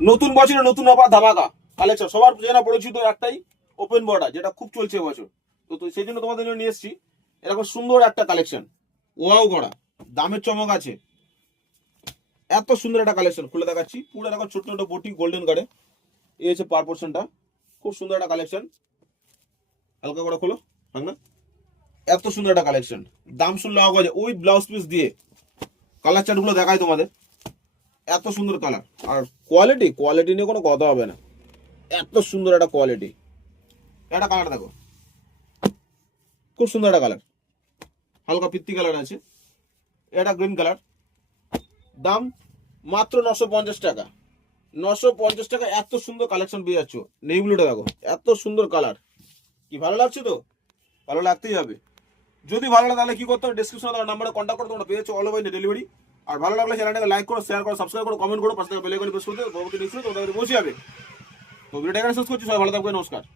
নতুন বছরে নতুন অফার ধামাকা। কালেকশন সবার জানা পরিচিত একটাই ওপেন বর্ডার যেটা খুব চলছে এবছর তো সেই জন্য তোমাদের নিয়ে এসেছি। এরকম সুন্দর একটা কালেকশন ওয়াও করা দামের চমক আছে। এত সুন্দর একটা কালেকশন খুলে দেখাচ্ছি। পুরো এরকম ছোট ছোট বটি গোল্ডেন কার্ডে এই হচ্ছে পার পোর্শনটা খুব সুন্দর একটা কালেকশন হালকা করে খোলো ভাঙনা এত সুন্দর একটা কালেকশন দাম শুনলে উইথ ব্লাউজ পিস দিয়ে। কালার চার্টগুলো দেখাই তোমাদের। এত সুন্দর কালার আর কোয়ালিটি কোয়ালিটি নিয়ে কোনো কথা হবে না। এত সুন্দর একটা কোয়ালিটি একটা কালার দেখো। খুব সুন্দর একটা কালার হালকা পিত্তি কালার আছে। এটা গ্রিন কালার দাম মাত্র নশো পঞ্চাশ টাকা। নশো পঞ্চাশ টাকা এত সুন্দর কালেকশন পেয়ে যাচ্ছ। নেই ব্লুটা দেখো। এত সুন্দর কালার কি ভালো লাগছে তো? ভালো লাগতেই হবে। যদি ভালো লাগে তাহলে কি করতে হবে? ডিসক্রিপশনে নাম্বারে কন্ট্যাক্ট করে তোমরা পেয়েছ অল ওভার ডেলিভারি আর ভালো লাগলে চ্যানেলটাকে লাইক করো শেয়ার করো সাবস্ক্রাইব করো কমেন্ট করো পাশে বেল আইকন প্রেস করতে পরবর্তী নিউজ তোমাদের পৌঁছে যাবে তো ভিডিওটা এখানে শেষ করছি সবাই ভালো থাকবে নমস্কার